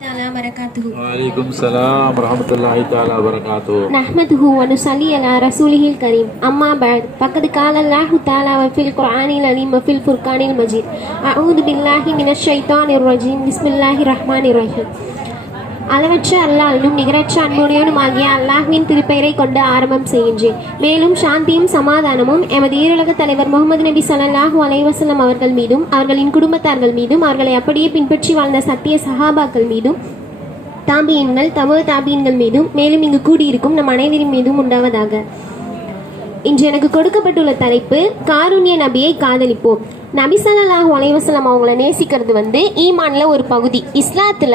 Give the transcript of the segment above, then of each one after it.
वालेकुम सलाम रहमतुल्लाहि ताला वबरकातुहू नहमदुहु व नुसल्ली अला रसूलिहिल करीम अम्मा बाद फ़क़द क़ाल अल्लाहु तआला व फ़िल क़ुरआनिल अज़ीम व फ़िल फ़ुरक़ानिल मजीद अऊज़ु बिल्लाहि मिनश शैतानिर रजीम बिस्मिल्लाहिर रहमानिर रहीम. அளவற்ற அல்லாஹ்வும் நிகரற்ற அன்புடையவனும் ஆகிய அல்லாஹ்வின் திருப்பெயரை கொண்டு ஆரம்பம் செய்கின்றேன். மேலும் சாந்தியும் சமாதானமும் எமது ஈருலக தலைவர் முகமது நபி ஸல்லல்லாஹு அலைஹி வஸல்லம் அவர்கள் மீதும் அவர்களின் குடும்பத்தார்கள் மீதும் அவர்களை அப்படியே பின்பற்றி வாழ்ந்த சத்திய சஹாபாக்கள் மீதும் தாபியன்கள் தாபியன்கள் மீதும் மேலும் இங்கு கூடியிருக்கும் நம் அனைவரின் மீதும் உண்டாவதாக. இன்று எனக்கு கொடுக்கப்பட்டுள்ள தலைப்பு காருண்ய நபியை காதலிப்போம். நபி ஸல்லல்லாஹு அலைஹி வஸல்லம் அவங்கள நேசிக்கிறது ஈமானில் ஒரு பகுதி. இஸ்லாத்தில்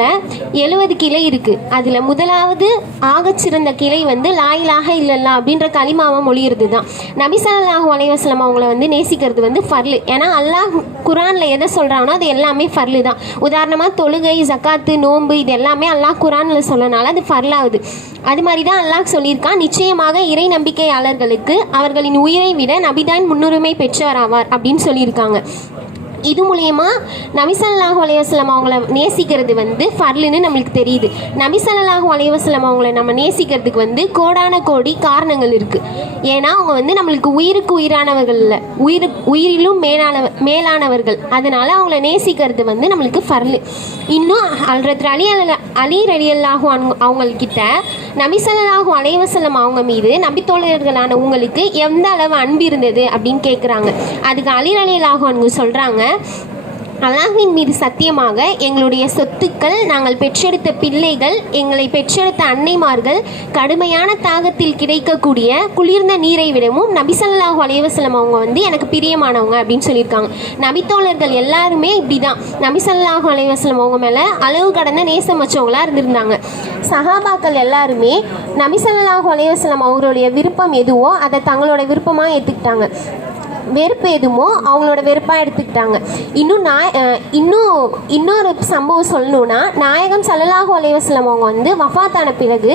70 கிளை இருக்குது. அதில் முதலாவது ஆகச்சிறந்த கிளை லா இலாஹ இல்லல்லா அப்படின்ற கலிமாவை மொழியிறது தான். நபி ஸல்லல்லாஹு அலைஹி வஸல்லம் அவங்கள நேசிக்கிறது ஃபர்லு. ஏன்னா அல்லாஹ் குரானில் எதை சொல்கிறானோ அது எல்லாமே ஃபர்லு தான். உதாரணமாக தொழுகை, ஜக்காத்து, நோன்பு இது எல்லாமே அல்லாஹ் குரானில் சொல்லனால அது ஃபர்லாகுது. அது மாதிரி தான் அல்லாஹ் சொல்லியிருக்கான், நிச்சயமாக இறை நம்பிக்கையாளர்களுக்கு அவர்களின் உயிரை விட நபிதான் முன்னுரிமை பெற்றவராவார் அப்படின்னு சொல்லியிருக்காங்க. இது மூலயமா நபி ஸல்லல்லாஹு அலைஹி வஸல்லம் அவங்கள நேசிக்கிறது ஃபர்லுன்னு நம்மளுக்கு தெரியுது. நபி ஸல்லல்லாஹு அலைஹி வஸல்லம் அவங்கள நம்ம நேசிக்கிறதுக்கு கோடான கோடி காரணங்கள் இருக்குது. ஏன்னா அவங்க நம்மளுக்கு உயிருக்கு உயிரானவர்கள் இல்லை, உயிரிலும் மேலானவர்கள். அதனால் அவங்கள நேசிக்கிறது நம்மளுக்கு ஃபர்லு. இன்னும் ஹல்ரத் அலி ரலியல்லாஹு அன்ஹு அவங்கக்கிட்ட நபி ஸல்லல்லாஹு அலைஹி வஸல்லம் அவங்க மீது நபித்தோழர்களான உங்களுக்கு எந்த அளவு அன்பு இருந்தது அப்படின்னு கேட்குறாங்க. அதுக்கு அலி ரலியல்லாஹு அன்ஹு சொல்கிறாங்க, அல்லாஹ்வின் மீது சத்தியமாக எங்களுடைய சொத்துக்கள், நாங்கள் பெற்றெடுத்த பிள்ளைகள், எங்களை பெற்றெடுத்த அன்னைமார்கள் கடுமையான தாகத்தில் கிடைக்கக்கூடிய குளிர்ந்த நீரை விடவும் நபி ஸல்லல்லாஹு அலைஹி வஸல்லம் அவங்க எனக்கு பிரியமானவங்க அப்படின்னு சொல்லியிருக்காங்க. நபித்தோழர்கள் எல்லாருமே இப்படி தான் நபி ஸல்லல்லாஹு அலைஹி வஸல்லம் அவங்க மேலே அளவு கடந்த நேசம் வச்சவங்களாக இருந்திருந்தாங்க. சஹாபாக்கள் எல்லாருமே நபி ஸல்லல்லாஹு அலைஹி வஸல்லம் அவங்களுடைய விருப்பம் எதுவோ அதை தங்களோட விருப்பமாக ஏற்றுக்கிட்டாங்க, வெறுப்பு எதுமோ அவங்களோட வெறுப்பாக எடுத்துக்கிட்டாங்க. இன்னொரு சம்பவம் சொல்லணுன்னா, நாயகம் ஸல்லல்லாஹு அலைஹி வஸல்லம் அவங்க வஃபாத்தான பிறகு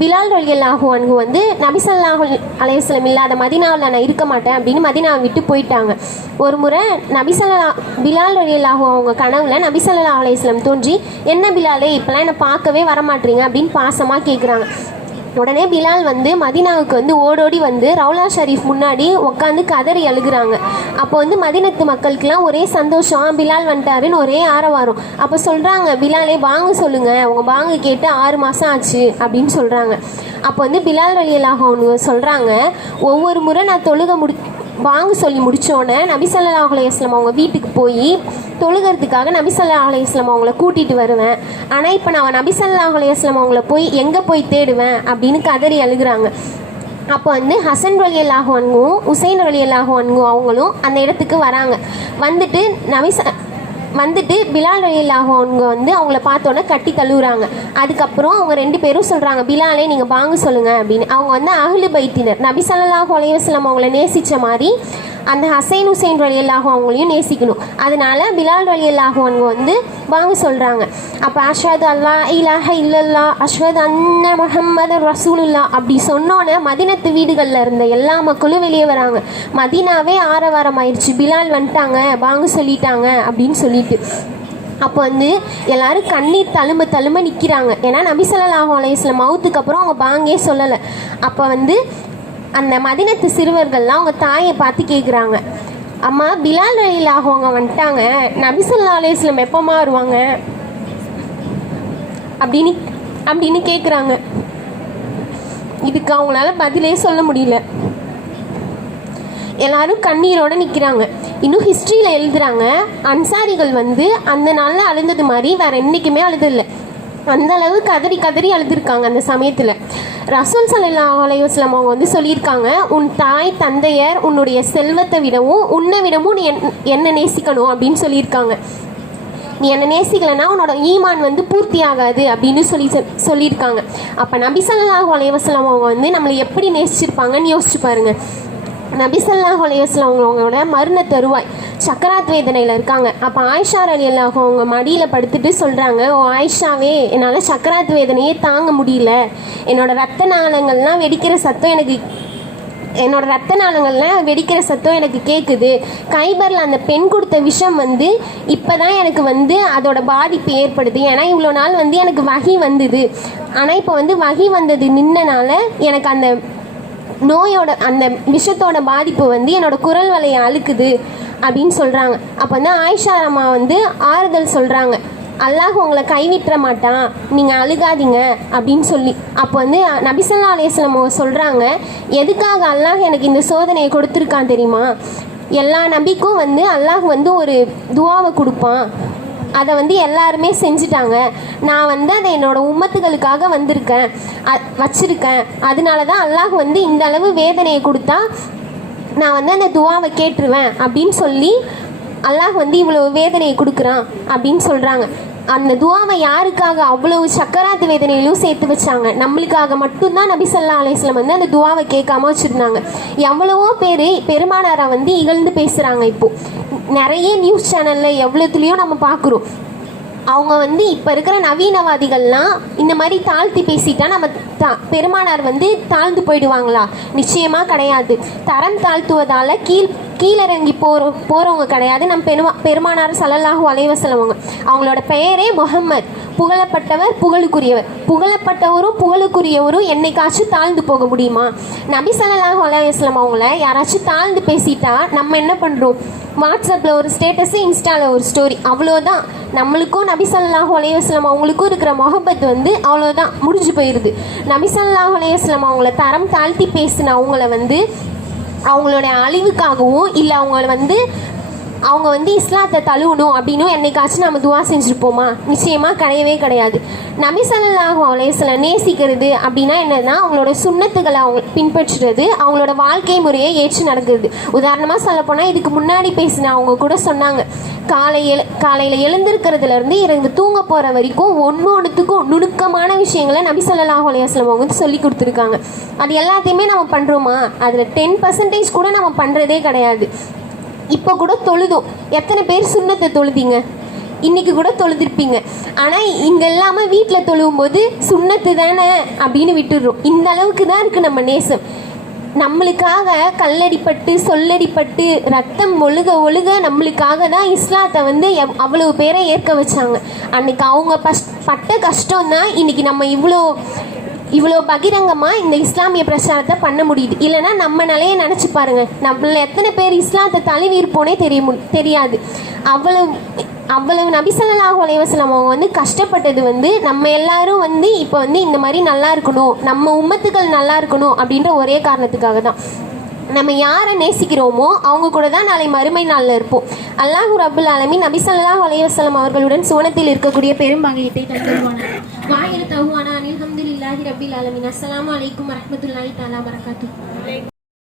பிலால் ரலியல்லாஹு அன்ஹு நபி ஸல்லல்லாஹு அலைஹி வஸல்லம் இல்லாத மதீனாவில் நான் இருக்க மாட்டேன் அப்படின்னு மதீனாவை விட்டு போயிட்டாங்க. ஒரு முறை பிலால் ரலியல்லாஹு அவங்க கனவுல நபி ஸல்லல்லாஹு அலைஹி வஸல்லம் தோன்றி, என்ன பிலாலே இப்போலாம் என்னை பார்க்கவே வரமாட்டீங்க அப்படின்னு பாசமாக கேட்குறாங்க. உடனே பிலால் மதீனாவுக்கு ஓடோடி ரவுலா ஷரீஃப் முன்னாடி உட்காந்து கதறி அழுகுறாங்க. அப்போ மதீனத்து மக்களுக்கெல்லாம் ஒரே சந்தோஷம், பிலால் வந்துட்டாருன்னு ஒரே ஆரவாரம். அப்போ சொல்கிறாங்க, பிலாலே வாங்க சொல்லுங்கள், அவங்க வாங்க கேட்டு 6 மாதம் ஆச்சு அப்படின்னு சொல்கிறாங்க. அப்போ பிலால் ரலியல்லாஹு அன்ஹு சொல்கிறாங்க, ஒவ்வொரு முறை நான் வாங்க சொல்லி முடித்தோன்னே நபி ஸல்லல்லாஹு அலைஹி வஸல்லம் அவங்க வீட்டுக்கு போய் தொழுகிறதுக்காக நபி ஸல்லல்லாஹு அலைஹி வஸல்லம் அவங்கள கூட்டிகிட்டு வருவேன். ஆனால் இப்போ நான் நபி ஸல்லல்லாஹு அலைஹி வஸல்லம் அவங்கள எங்கே போய் தேடுவேன் அப்படின்னு கதறி அழுகுறாங்க. அப்போ ஹசன் ரலியல்லாஹு அன்ஹு, உசைன் ரலியல்லாஹு அன்ஹு அவங்களும் அந்த இடத்துக்கு வராங்க. வந்துட்டு பிலால் ரலியல்லாஹு அன்ஹு அவங்கள பார்த்தோன்னே கட்டி தழுவுறாங்க. அதுக்கப்புறம் அவங்க 2 பேரும் சொல்கிறாங்க, பிலாலே நீங்கள் வாங்க சொல்லுங்கள் அப்படின்னு. அவங்க அஹ்லு பைத்தினர், நபி ஸல்லல்லாஹு அலைஹி வஸல்லம் அவங்கள நேசித்த மாதிரி அந்த ஹசைன் உசைன் ரலியல்லாஹு அவங்களையும் நேசிக்கணும். அதனால பிலால் ரலியல்லாஹு அன்ஹு வாங்க சொல்கிறாங்க. அப்போ அஷ்ஹது அல்லா இலாஹ இல்லல்லா அஷ்ஹது அன்ன முஹம்மது ரசூலுல்லாஹ் அப்படி சொன்னோன்னே மதீனத்து வீடுகளில் இருந்த எல்லா மக்களும் வெளியே வராங்க. மதீனாவே ஆரவாரம் ஆயிடுச்சு, பிலால் வந்துட்டாங்க, வாங்க சொல்லிட்டாங்க அப்படின்னு சொல்லிட்டு. அப்போ எல்லாரும் கண்ணீர் தழும்ப நிற்கிறாங்க. ஏன்னா நபி ஸல்லல்லாஹு அலைஹி வஸல்லம் மவுத்துக்கு அப்புறம் அவங்க பாங்கே சொல்லலை. அப்போ அந்த மதீனத்து சிறுவர்கள்லாம் அவங்க தாயை பார்த்து கேட்குறாங்க, அம்மா பிலால் ரலியல்லாஹு அவங்க வந்துட்டாங்க, நபி ஸல்லல்லாஹு அலைஹி வஸல்லம் எப்போ வருவாங்க அப்படின்னு கேட்குறாங்க. இதுக்கு அவங்களால பதிலே சொல்ல முடியல. எல்லாரும் கண்ணீரோடு நிற்கிறாங்க. இன்னும் ஹிஸ்ட்ரியில் எழுதுகிறாங்க, அன்சாரிகள் அந்த நாளில் அழுந்தது மாதிரி வேறு என்றைக்குமே அழுதில்லை. அந்த அளவு கதறி அழுதுருக்காங்க அந்த சமயத்தில். ரசூல் ஸல்லல்லாஹு அலைஹி வஸல்லம் அவங்க சொல்லியிருக்காங்க, உன் தாய் தந்தையர் உன்னுடைய செல்வத்தை விடவும் உன்னை விடவும் நீ என்ன நேசிக்கணும் அப்படின்னு சொல்லியிருக்காங்க. நீ என்னை நேசிக்கலைன்னா உன்னோட ஈமான் பூர்த்தி ஆகாது அப்படின்னு சொல்லியிருக்காங்க. அப்போ நபி ஸல்லல்லாஹு அலைஹி வஸல்லம் அவங்க நம்மளை எப்படி நேசிச்சிருப்பாங்கன்னு யோசிச்சு பாருங்கள். நபி ஸல்லல்லாஹு அலைஹி வஸல்லம் அவங்களோட மரண தருவாய் சக்கராத் வேதனையில் இருக்காங்க. அப்போ ஆயிஷா ரலியல்லாஹு அவங்க மடியில் படுத்துட்டு சொல்கிறாங்க, ஓ ஆயிஷாவே, என்னால் சக்கராத் வேதனையே தாங்க முடியல, என்னோடய ரத்த நாளங்கள்லாம் வெடிக்கிற சத்தம் எனக்கு என்னோட ரத்த நாளங்கள்லாம் வெடிக்கிற சத்தம் எனக்கு கேட்குது. கைபரில் அந்த பெண் கொடுத்த விஷம் வந்து இப்போ தான் எனக்கு வந்து அதோட பாதிப்பு ஏற்படுது. ஏன்னா இவ்வளோ நாள் வந்து எனக்கு வகி வந்தது, ஆனால் இப்போ வந்து வகி வந்தது நின்னனால எனக்கு அந்த நோயோட அந்த விஷத்தோட பாதிப்பு வந்து என்னோட குரல் வலையை அழுக்குது அப்படின்னு சொல்கிறாங்க. அப்போ வந்து ஆயிஷா அம்மா வந்து ஆறுதல் சொல்கிறாங்க, அல்லாஹ் உங்களை கைவிட்டுற மாட்டான், நீங்கள் அழுகாதீங்க அப்படின்னு சொல்லி. அப்போ வந்து நபி ஸல்லல்லாஹு அலைஹி வஸல்லம் சொல்கிறாங்க, எதுக்காக அல்லாஹ் எனக்கு இந்த சோதனையை கொடுத்துருக்கான் தெரியுமா? எல்லா நபிக்கும் வந்து அல்லாஹ் வந்து ஒரு துவாவை கொடுப்பான், அதை வந்து எல்லாருமே செஞ்சுட்டாங்க, நான் வந்து அதை என்னோடய உம்மத்துகளுக்காக வச்சுருக்கேன், அதனால தான் அல்லாஹ் வந்து இந்த அளவு வேதனையை கொடுத்தா நான் வந்து அந்த துவாவை கேட்டுருவேன் அப்படின்னு சொல்லி அல்லாஹ் வந்து இவ்வளோ வேதனையை கொடுக்குறான் அப்படின்னு சொல்கிறாங்க. அந்த துவாவை யாருக்காக அவ்வளவு சக்கராத்து வேதனையிலும் சேர்த்து வச்சாங்க? நம்மளுக்காக மட்டும்தான் நபி ஸல்லல்லாஹு அலைஹி வஸல்லம் வந்து அந்த துவாவை கேட்காம வச்சுருந்தாங்க. எவ்வளவோ பேர் பெருமானாரை வந்து இகழ்ந்து பேசுகிறாங்க. இப்போது நிறைய நியூஸ் சேனலில் எவ்வளோத்துலேயும் நம்ம பார்க்குறோம். அவங்க வந்து இப்போ இருக்கிற நவீனவாதிகள்லாம் இந்த மாதிரி தாழ்த்தி பேசிட்டா நம்ம பெருமானார் வந்து தாழ்ந்து போயிடுவாங்களா? நிச்சயமாக கிடையாது. தரம் தாழ்த்துவதால் கீழிறங்கி போகிறவங்க கிடையாது. நம்ம பெருமானார் ஸல்லல்லாஹு அலைஹி வஸல்லம் அவங்களோட பெயரே முஹம்மத், புகழப்பட்டவர் புகழுக்குரியவர். புகழப்பட்டவரும் புகழுக்குரியவரும் என்னைக்காச்சும் தாழ்ந்து போக முடியுமா? நபி ஸல்லல்லாஹு அலைஹி வஸல்லம் அவங்கள யாராச்சும் தாழ்ந்து பேசிட்டா நம்ம என்ன பண்ணுறோம்? வாட்ஸ்அப்பில் ஒரு ஸ்டேட்டஸு, இன்ஸ்டாவில் ஒரு ஸ்டோரி, அவ்வளோதான். நம்மளுக்கும் நபி ஸல்லல்லாஹு அலைஹி வஸல்லம் அவங்களுக்கும் இருக்கிற முஹப்பத் வந்து அவ்வளோதான், முடிஞ்சு போயிடுது. நபி ஸல்லல்லாஹு அலைஹி வஸல்லம் அவங்கள தரம் தாழ்த்தி பேசின அவங்கள வந்து அவங்களுடைய அழிவுக்காகவும் இல்லை அவங்க வந்து இஸ்லாத்தை தழுவணும் அப்படின்னும் என்னைக்காச்சும் நம்ம துவா செஞ்சுருப்போமா? நிச்சயமாக கிடையவே கிடையாது. நபி ஸல்லல்லாஹு அலைஹி வஸல்லம் நேசிக்கிறது அப்படின்னா என்னன்னா அவங்களோட சுன்னத்துகளை அவங்க பின்பற்றுறது, அவங்களோட வாழ்க்கை முறையை ஏற்று நடக்கிறது. உதாரணமாக சொல்லப்போனால் இதுக்கு முன்னாடி பேசின அவங்க கூட சொன்னாங்க, காலையில் எழுந்திருக்கிறதுலேருந்து இரவு தூங்க போகிற வரைக்கும் ஒன்றுத்துக்கும் நுணுக்கமான விஷயங்களை நபி ஸல்லல்லாஹு அலைஹி வஸல்லம் அவங்க வந்து சொல்லி கொடுத்துருக்காங்க. அது எல்லாத்தையுமே நம்ம பண்ணுறோமா? அதில் 10% கூட நம்ம பண்ணுறதே கிடையாது. இப்போ கூட தொழுதோம், எத்தனை பேர் சுன்னத்தை தொழுதிங்க? இன்றைக்கி கூட தொழுதிருப்பீங்க. ஆனால் இங்கே இல்லாமல் வீட்டில் தொழுவும் போது சுன்னத்து தானே அப்படின்னு விட்டுடுறோம். இந்த அளவுக்கு தான் இருக்குது நம்ம நேசம். நம்மளுக்காக கல்லடிப்பட்டு சொல்லடிப்பட்டு ரத்தம் ஒழுக நம்மளுக்காக தான் இஸ்லாத்தை வந்து அவ்வளோ பேரை ஏற்க வச்சாங்க. அன்றைக்கி அவங்க பட்ட கஷ்டம்தான் இன்றைக்கி நம்ம இவ்வளோ பகிரங்கமாக இந்த இஸ்லாமிய பிரச்சாரத்தை பண்ண முடியுது. இல்லைனா நம்ம நிலையை நினச்சி பாருங்கள், நம்மள எத்தனை பேர் இஸ்லாத்தை தழுவி இருப்போனே தெரியாது. அவ்வளவு நபி ஸல்லல்லாஹு அலைஹி வஸல்லம் அவங்க வந்து கஷ்டப்பட்டது வந்து நம்ம எல்லாரும் வந்து இப்போ வந்து இந்த மாதிரி நல்லா இருக்கணும், நம்ம உம்மத்துக்கள் நல்லா இருக்கணும் அப்படின்ற ஒரே காரணத்துக்காக தான். நம்ம யாரை நேசிக்கிறோமோ அவங்க கூட தான் நாளை மறுமை நாளில் இருப்போம். அல்லாஹ் ரப்புல் ஆலமீன் நபி ஸல்லல்லாஹு அலைஹி வஸல்லம் அவர்களுடன் சுவனத்தில் இருக்கக்கூடிய பெரும்பாகியத்தை தருவானார். வாயிர தஹ்வானா அல்ஹம்துலில்லாஹி ரப்பில் ஆலமீன். அஸ்ஸலாமு அலைக்கும் வரஹ்மத்துல்லாஹி தஆலா வபரகாத்துஹு.